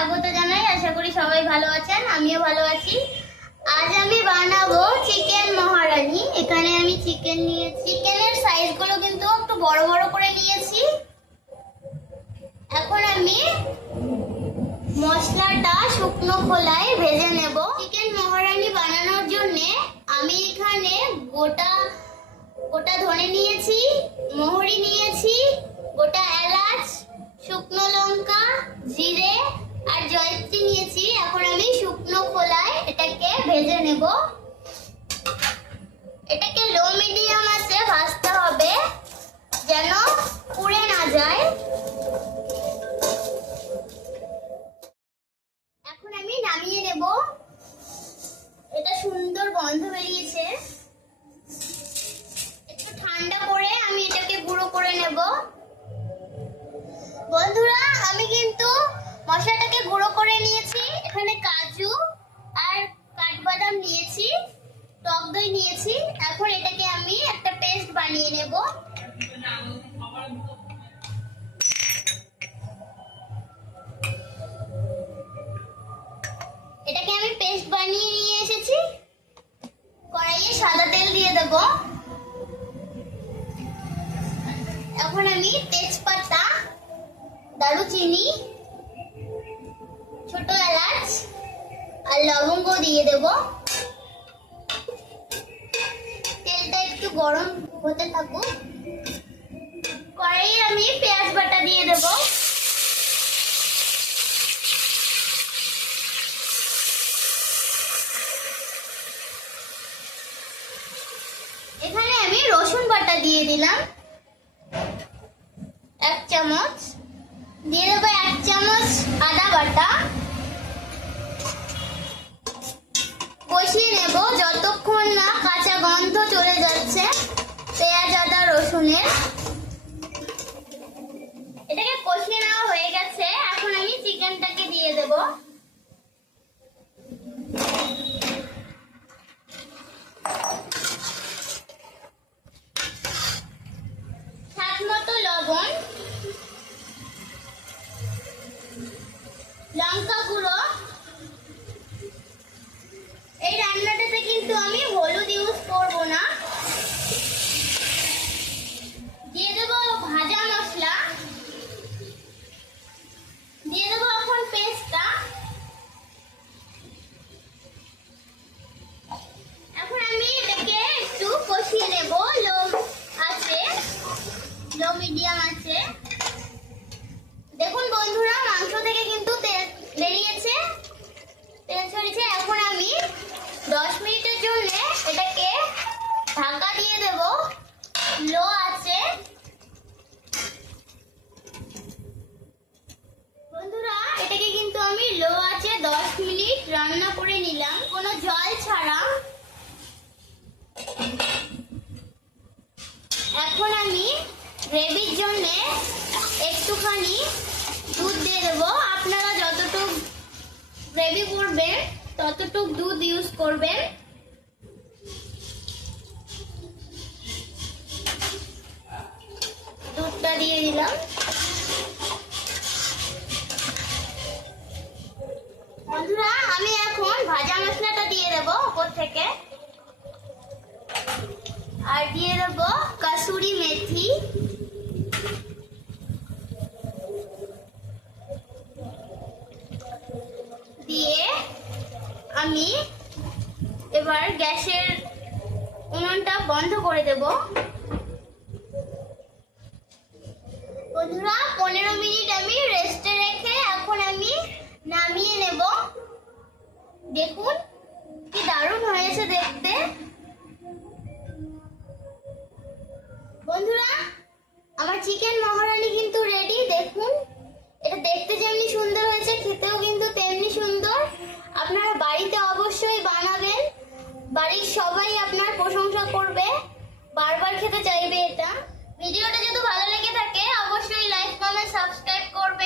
স্বাগত জানাই, আশা করি সবাই ভালো আছেন, আমিও ভালো আছি। আজ আমি বানাবো চিকেন মহারানি। এখানে আমি চিকেন নিয়ে চিকেনের সাইজগুলো কিন্তু একটু বড় বড় করে নিয়েছি। এখন আমি মশলাটা শুকনো খোলায় ভেজে নেব। চিকেন মহারানি বানানোর জন্য আমি এখানে গোটা গোটা ধনে নিয়েছি, মোহরি নিয়েছি গোটা এলাচ শুকনো লঙ্কা জিরে আর জয়ত্রী নিয়েছি এখন আমি শুকনো খোলায় এটাকে ভেজে নেব। এটাকে লো মিডিয়াম আছে, ভাজতে হবে, যেন পুড়ে না যায়। এখন আমি নামিয়ে নেব। এটা সুন্দর গন্ধ বেরিয়েছে। একটু ঠান্ডা করে আমি এটাকে গুঁড়ো করে নেব। বন্ধুরা, আমি কিন্তু মশলাটাকে গুঁড়ো করে নিয়েছি। এখানে কাজু দেব এখন আমি তেজপাতা, দারুচিনি, ছোট এলাচ আর লবঙ্গ দিয়ে দেব। তেলটা একটু গরম হতে থাকুক। কড়াইয়ে আমি পেঁয়াজ বাটা দিয়ে দেবো। এখানে আমি রসুন বাটা দিয়ে দিলাম। এক চামচ। দিয়ে দেবো এক চামচ আদা বাটা। কষিয়ে নেব। যতক্ষণ না কাঁচা গন্ধ চলে যাচ্ছে, পেঁয়াজ, আদা, রসুনের এটাকে কষিয়ে নেওয়া হয়ে গেছে এখন আমি চিকেনটাকে দিয়ে দেবো স্বাদ মতো লবণ লঙ্কা গুঁড়ো এই রান্নাটাতে কিন্তু আমি হলুদ ইউজ করব না দিয়ে দেবো ভাজা মশলা দিয়ে দেবো এখন পেস্টটা এখন আমি এটাকে একটু কষিয়ে নেব লো আছে লো মিডিয়াম আছে দেখুন বন্ধুরা মাংস থেকে কিন্তু তেল বেরিয়েছে তেল ছড়িয়েছে এখন আমি দশ মিনিটের জন্য এটাকে ঢাকা দিয়ে দেব লো আছে বন্ধুরা এটাকে কিন্তু আমি লো আছে দশ মিনিট রান্না করে নিলাম। কোনো জল ছাড়া। এখন আমি গ্রেভির জন্য একটুখানি দুধ দিয়ে দেবো। আপনারা যতটুক গ্রেভি করবেন, ততটুক দুধ ইউজ করবেন। দুধটা দিয়ে দিলাম বন্ধুরা আমি এখন ভাজা মশলাটা দিয়ে দেবো ওপর থেকে আর দিয়ে দেবো কাসুরি মেথি দিয়ে আমি এবার গ্যাসের উনুনটা বন্ধ করে দেব। বন্ধুরা, পনেরো মিনিট আমি রেস্টে রেখে এখন আমি নামিয়ে নেব। দেখুন, কি দারুণ হয়েছে দেখতে। বন্ধুরা, আমার চিকেন মহারানি কিন্তু রেডি দেখুন। এটা দেখতে যেমনি সুন্দর হয়েছে, খেতেও কিন্তু তেমনি সুন্দর। আপনারা বাড়িতে অবশ্যই বানাবেন। বাড়ির সবাই আপনার প্রশংসা করবে। বারবার খেতে চাইবে এটা। ভিডিওটা যদি ভালো লেগে থাকে, অবশ্যই লাইক কমেন্ট সাবস্ক্রাইব করবেন